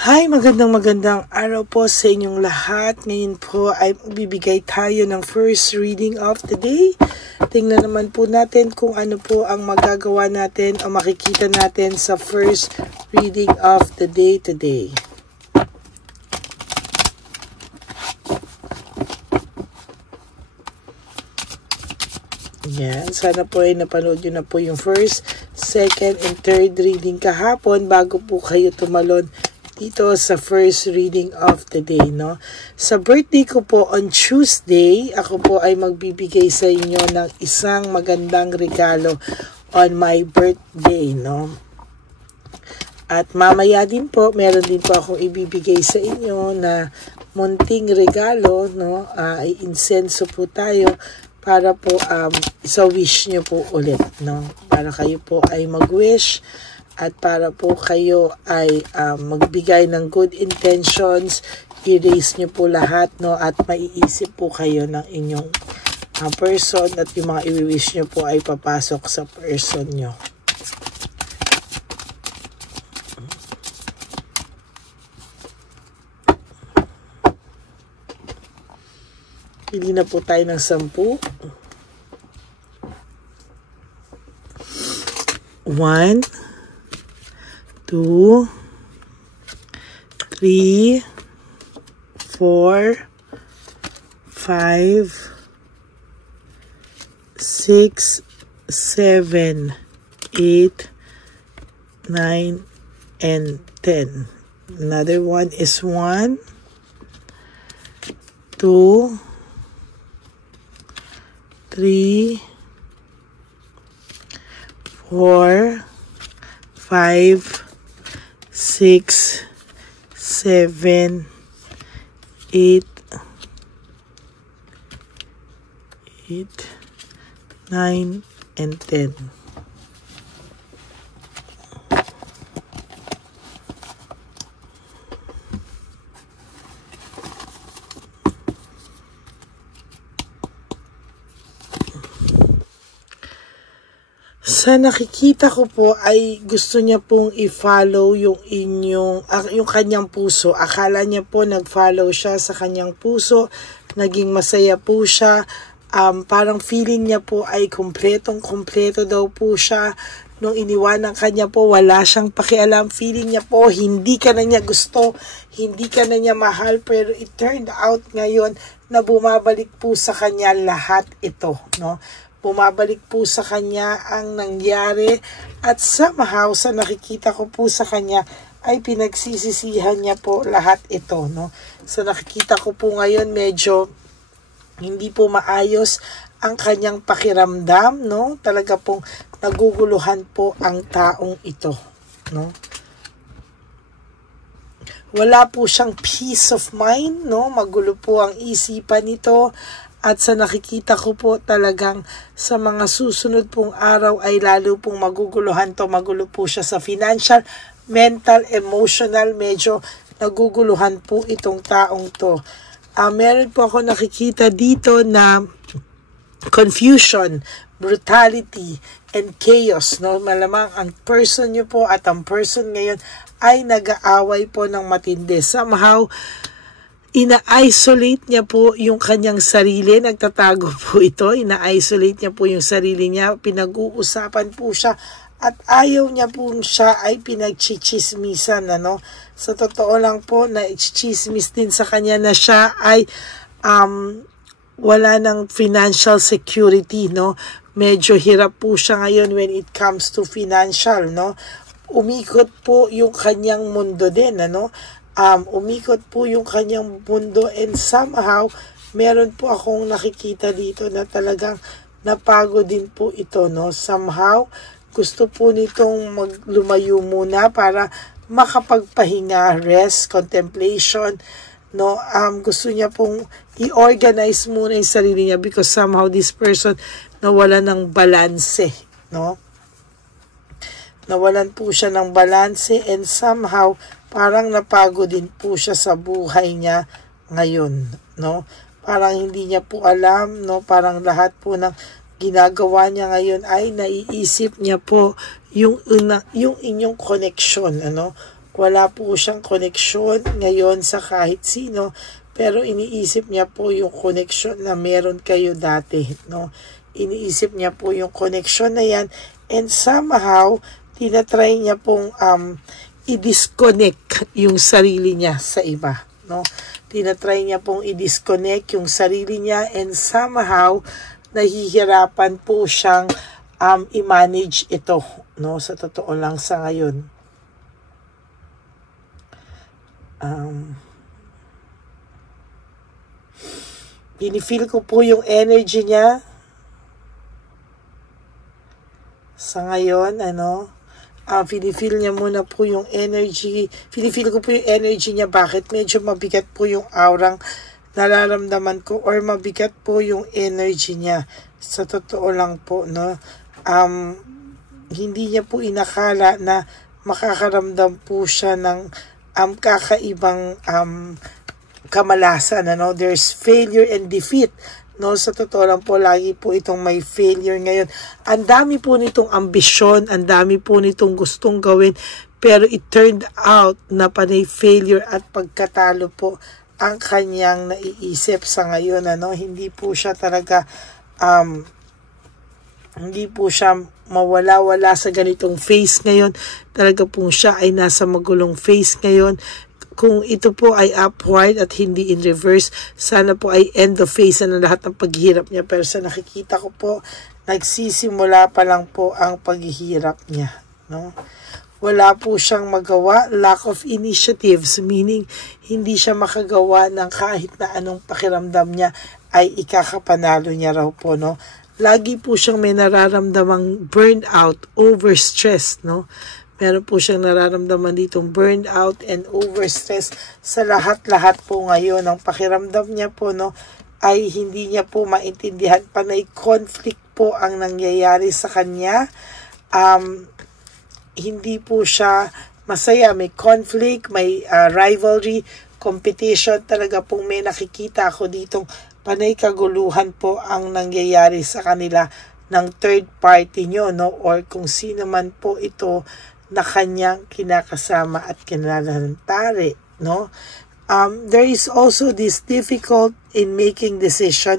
Hi, magandang araw po sa inyong lahat. Ngayon po ay bibigay tayo ng first reading of the day. Tingnan naman po natin kung ano po ang magagawa natin o makikita natin sa first reading of the day today. Yan, sana po ay napanood nyo na po yung first, second, and third reading kahapon bago po kayo tumalon dito sa first reading of the day, no? Sa birthday ko po on Tuesday, ako po ay magbibigay sa inyo ng isang magandang regalo on my birthday, no? At mamaya din po, meron din po akong ibibigay sa inyo na munting regalo, no? Insenso po tayo para po sa wish nyo po ulit, no? Para kayo po ay mag-wish at para po kayo ay magbigay ng good intentions, i-raise nyo po lahat, no? At maiisip po kayo ng inyong person at yung mga i-wish nyo po ay papasok sa person nyo. Pili na po tayo ng 10. 1, 2, 3, 4, 5, 6, 7, 8, 9, and 10. Another one is 1, 2, 3, 4, 5, 6, 7, 8, 9, and 10. Sa nakikita ko po ay gusto niya pong i-follow yung yung kanyang puso. Akala niya po nag-follow siya sa kanyang puso, naging masaya po siya. Parang feeling niya po ay kompleto daw po siya. Nung iniwanan kanya po, wala siyang pakialam. Feeling niya po, hindi ka na niya gusto, hindi ka na niya mahal. Pero it turned out ngayon na bumabalik po sa kanya lahat ito, no? Bumabalik po sa kanya ang nangyari at somehow sa nakikita ko po sa kanya ay pinagsisisihan niya po lahat ito, no? Sa nakikita ko po ngayon medyo hindi po maayos ang kanyang pakiramdam, no? Talaga pong naguguluhan po ang taong ito, no? Wala po siyang peace of mind, no? Magulo po ang isipan nito. At sa nakikita ko po talagang sa mga susunod pong araw ay lalo pong maguguluhan to. Magulo po siya sa financial, mental, emotional. Medyo naguguluhan po itong taong to. Meron po ako nakikita dito na confusion, brutality, and chaos, no? Malamang ang person nyo po at ang person ngayon ay nag-aaway po ng matindi. Somehow, ina-isolate niya po yung kanyang sarili. Nagtatago po ito. Ina-isolate niya po yung sarili niya. Pinag-uusapan po siya. At ayaw niya po siya ay pinagchichismisan. Ano? Sa totoo lang po, na-chismis din sa kanya na siya ay wala ng financial security. No? Medyo hirap po siya ngayon when it comes to financial. No? Umikot po yung kanyang mundo din. Ano? Umikot po yung kanyang mundo and somehow meron po akong nakikita dito na talagang napagod din po ito, no? Somehow gusto po nitong maglumayo muna para makapagpahinga, rest, contemplation, no? Gusto niya pong i-organize muna yung sarili niya because somehow this person nawala ng balanse, no? Nawalan po siya ng balanse and somehow parang napagod din po siya sa buhay niya ngayon, no? Parang hindi niya po alam, no? Parang lahat po ng ginagawa niya ngayon ay naiisip niya po yung inyong connection, ano? Wala po siyang koneksyon ngayon sa kahit sino, pero iniisip niya po yung koneksyon na meron kayo dati, no? Iniisip niya po yung koneksyon na yan, and somehow tinatry niya pong i-disconnect yung sarili niya sa iba, no? Tinatry niya pong i-disconnect yung sarili niya, and somehow nahihirapan po siyang i-manage ito, no? Sa totoo lang sa ngayon. Pinifeel ko po yung energy niya sa ngayon, pinifeel niya muna po yung energy. Pinifeel ko po yung energy niya. Bakit? Medyo mabigat po yung aurang nararamdaman ko, or mabigat po yung energy niya. Sa totoo lang po, no? Hindi niya po inakala na makakaramdam po siya ng kakaibang kamalasan, There's failure and defeat, no? Sa totoo lang po, lagi po itong may failure ngayon. Ang dami po nitong ambisyon, ang dami po nitong gustong gawin, pero it turned out na panay failure at pagkatalo po ang kanyang naiisip sa ngayon, Hindi po siya talaga hindi po siya mawala-wala sa ganitong phase ngayon. Talaga po siya ay nasa magulong phase ngayon. Kung ito po ay upward at hindi in reverse, sana po ay end of phase na lahat ng paghihirap niya. Pero sa nakikita ko po, nagsisimula pa lang po ang paghihirap niya, no? Wala po siyang magawa, lack of initiatives, meaning hindi siya makagawa ng kahit na anong pakiramdam niya ay ikakapanalo niya raw po, no? Lagi po siyang may nararamdamang burnout, overstress, no? Meron po siyang nararamdaman ditong burnout and overstress sa lahat-lahat po ngayon. Ang pakiramdam niya po, no, ay hindi niya po maintindihan. Panay conflict po ang nangyayari sa kanya. Hindi po siya masaya. May conflict, may rivalry, competition. Talaga pong may nakikita ako ditong panay kaguluhan po ang nangyayari sa kanila ng third party nyo, no? Or kung sino man po ito na kanyang kinakasama at kinalantari, no? There is also this difficulties in making decision.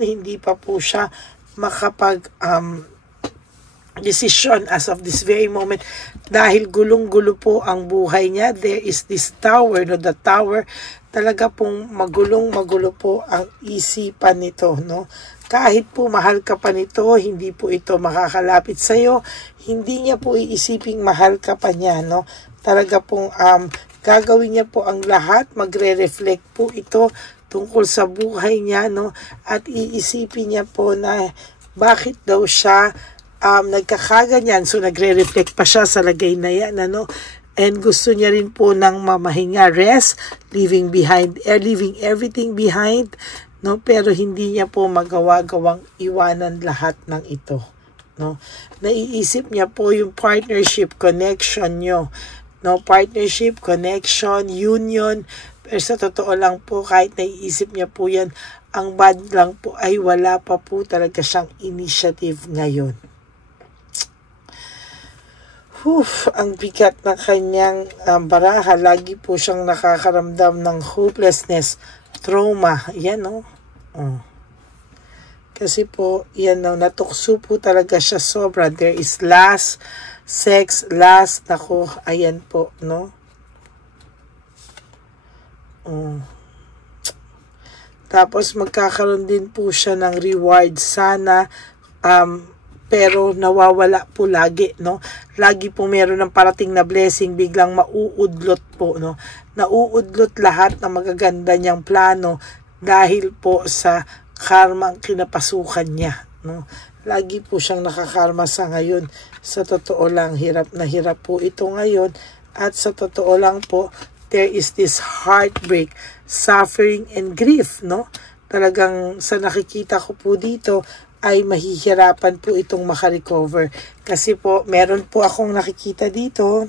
Hindi pa po siya makapag decision as of this very moment dahil gulong-gulo po ang buhay niya. There is this tower, no? The tower, talaga pong magulo po ang isipan nito, no? Kahit po mahal ka pa nito, hindi po ito makakalapit sa iyo. Hindi niya po iisiping mahal ka pa niya, no? Talaga pong gagawin niya po ang lahat, magre-reflect po ito tungkol sa buhay niya, no? At iisipin niya po na bakit daw siya nagkakaganyan. So nagre-reflect pa siya sa lagay na yan, And gusto niya rin po ng mamahinga, rest, leaving everything behind, no? Pero hindi niya po magawa-gawang iwanan lahat ng ito, no? Naiisip niya po yung partnership connection nyo, no? Partnership, connection, union. Pero sa totoo lang po, kahit naiisip niya po yan, ang bad lang po ay wala pa po talaga siyang initiative ngayon. Ang bigat ng kanyang baraha. Lagi po siyang nakakaramdam ng hopelessness, trauma. Yan, no? Kasi po, yan, no? Natukso po talaga siya sobra. There is lust, sex, lust. Naku, ayan po, no? Tapos, magkakaroon din po siya ng reward. Sana, pero nawawala po lagi, no? Lagi po meron ng parating na blessing, biglang mauudlot po, no? Nauudlot lahat ng magaganda niyang plano dahil po sa karma ang kinapasukan niya, no? Lagi po siyang nakakarma sa ngayon. Sa totoo lang, hirap na hirap po ito ngayon. At sa totoo lang po, there is this heartbreak, suffering, and grief, no? Talagang sa nakikita ko po dito, ay mahihirapan po itong makarecover. Kasi po, meron po akong nakikita dito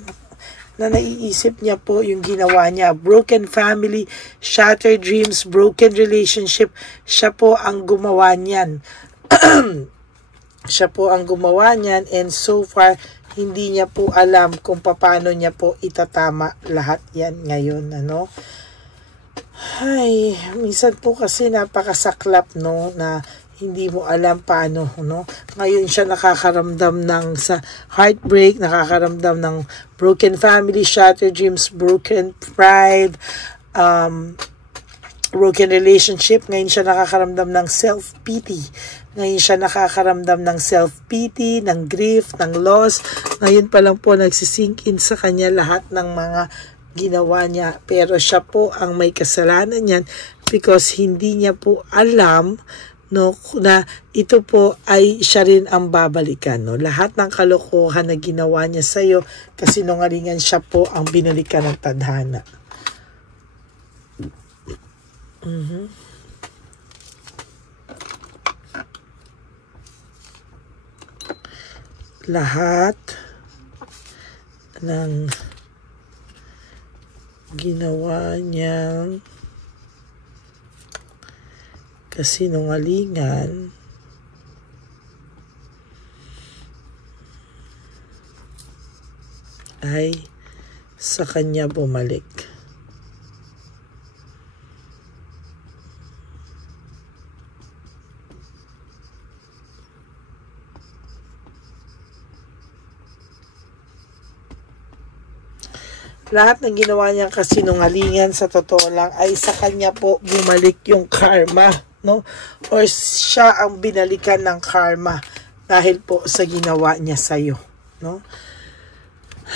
na naiisip niya po yung ginawa niya. Broken family, shattered dreams, broken relationship. Siya po ang gumawa niyan. Siya po ang gumawa niyan, and so far, hindi niya po alam kung paano niya po itatama lahat yan ngayon, ano. Ay, minsan po kasi napakasaklap, no, na hindi mo alam paano, no. Ngayon siya nakakaramdam ng sa heartbreak, nakakaramdam ng broken family, shattered dreams, broken pride, broken relationship. Ngayon siya nakakaramdam ng self-pity. Ngayon siya nakakaramdam ng self-pity, ng grief, ng loss. Ngayon pa lang po nagsisink in sa kanya lahat ng mga ginawa niya. Pero siya po ang may kasalanan niyan because hindi niya po alam, no, na ito po ay siya rin ang babalikan, no. Lahat ng kalokohan na ginawa niya sa iyo, kasinungalingan, siya po ang binalikan ng tadhana. Lahat ng ginawa niyang kasinungalingan ay sa kanya bumalik. Lahat ng ginawa niyang kasinungalingan sa totoo lang ay sa kanya po bumalik yung karma, no? Or siya ang binalikan ng karma dahil po sa ginawa niya sa iyo, no?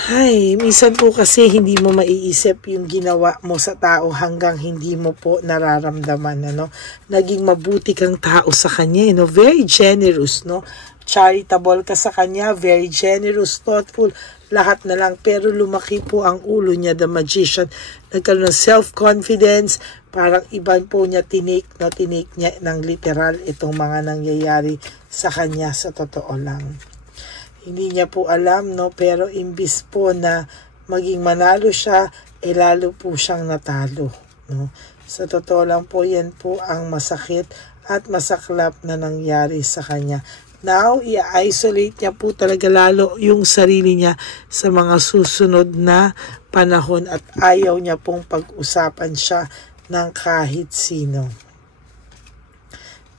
Ay, minsan po kasi hindi mo maiisip yung ginawa mo sa tao hanggang hindi mo po nararamdaman, ano? Naging mabuti kang tao sa kanya, no? Very generous, no? Charitable ka sa kanya, very generous, thoughtful, lahat na lang. Pero lumaki po ang ulo niya, the magician. Nagkaroon ng self-confidence, parang iban po niya tinake niya ng literal itong mga nangyayari sa kanya sa totoo lang. Hindi niya po alam, no, pero imbis po na maging manalo siya, lalo po siyang natalo, no. Sa totoo lang po, yan po ang masakit at masaklap na nangyari sa kanya. Now, i-isolate niya po talaga lalo yung sarili niya sa mga susunod na panahon at ayaw niya pong pag-usapan siya ng kahit sino.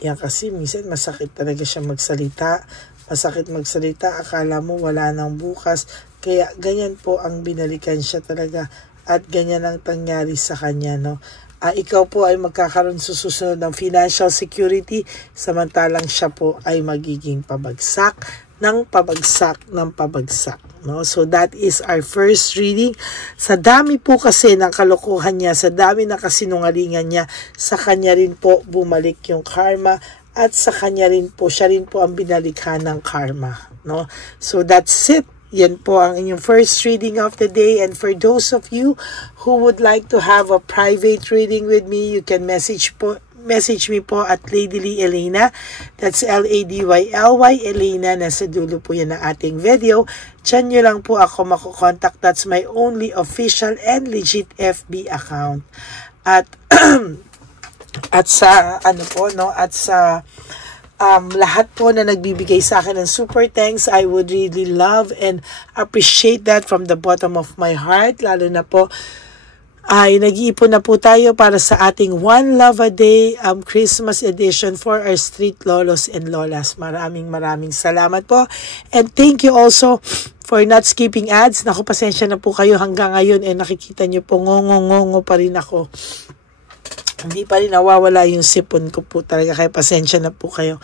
Yan kasi minsan masakit talaga siya magsalita. Masakit magsalita, akala mo wala nang bukas. Kaya ganyan po ang binalikan siya talaga at ganyan ang tangyari sa kanya, no. Ikaw po ay magkakaroon sa susunod ng financial security, samantalang siya po ay magiging pabagsak ng pabagsak ng pabagsak, no? So that is our first reading. Sa dami po kasi ng kalokohan niya, sa dami ng kasinungalingan niya, sa kanya rin po bumalik yung karma at sa kanya rin po, siya rin po ang binalikhan ng karma, no? So that's it. Yan po ang inyong first reading of the day. And for those of you who would like to have a private reading with me, you can message me po at Lady Lee Elena. That's L-A-D-Y-L-Y Elena. Nasa dulo po yan ng ating video. Diyan nyo lang po ako makukontakt. That's my only official and legit FB account. At sa ano po, no, at sa lahat po na nagbibigay sa akin ng super thanks, I would really love and appreciate that from the bottom of my heart. Lalo na po ay nag-iipon na po tayo para sa ating One Love a Day Christmas edition for our street lolos and lolas. Maraming salamat po. And thank you also for not skipping ads. Naku, pasensya na po kayo hanggang ngayon nakikita nyo po ngongo pa rin ako. Hindi pa rin nawawala yung sipon ko po talaga, kaya pasensya na po kayo.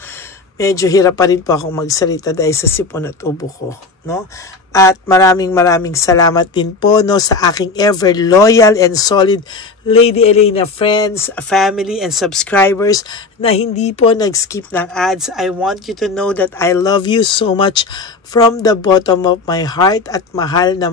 Medyo hirap pa rin po akong magsalita dahil sa sipon at ubo ko, no? At maraming salamat din po, no, sa aking ever loyal and solid Lady Elena friends, family, and subscribers na hindi po nag-skip ng ads. I want you to know that I love you so much from the bottom of my heart at mahal na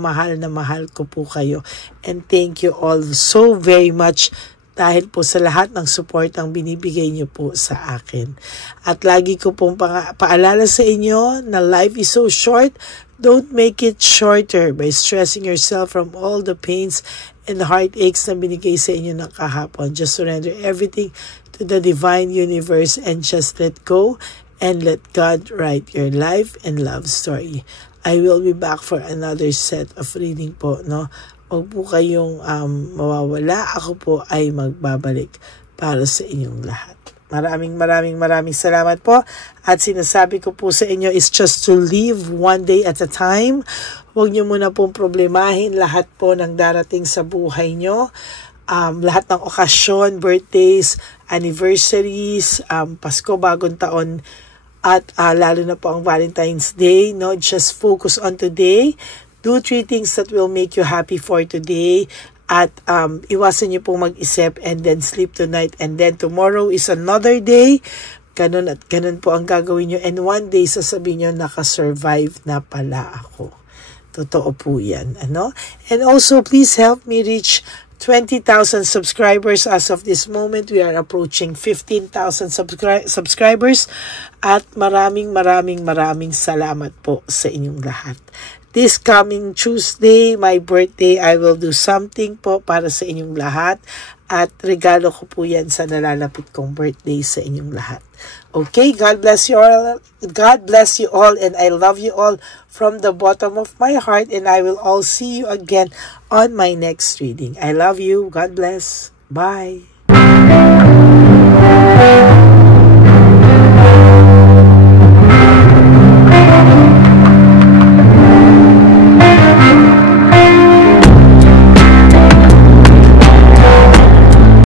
mahal ko po kayo. And thank you all so very much dahil po sa lahat ng support ang binibigay niyo po sa akin. At lagi ko pong paalala sa inyo na life is so short. Don't make it shorter by stressing yourself from all the pains and heartaches na binigay sa inyo ng kahapon. Just surrender everything to the divine universe and just let go and let God write your life and love story. I will be back for another set of reading po, no? Huwag po kayong mawawala. Ako po ay magbabalik para sa inyong lahat. Maraming salamat po. At sinasabi ko po sa inyo is just to live one day at a time. Huwag nyo muna pong problemahin lahat po ng darating sa buhay nyo. Lahat ng okasyon, birthdays, anniversaries, Pasko, bagong taon, at lalo na po ang Valentine's Day. No? Just focus on today. Do 3 things that will make you happy for today. At iwasan niyo pong mag-isip and then sleep tonight. And then tomorrow is another day. Ganun at ganun po ang gagawin niyo. And one day sasabihin niyo, nakasurvive na pala ako. Totoo po yan. Ano? And also, please help me reach 20,000 subscribers as of this moment. We are approaching 15,000 subscribers. At maraming salamat po sa inyong lahat. This coming Tuesday, my birthday, I will do something po para sa inyong lahat. At regalo ko po yan sa nalalapit kong birthday sa inyong lahat. Okay, God bless you all. God bless you all, and I love you all from the bottom of my heart. And I will all see you again on my next reading. I love you. God bless. Bye.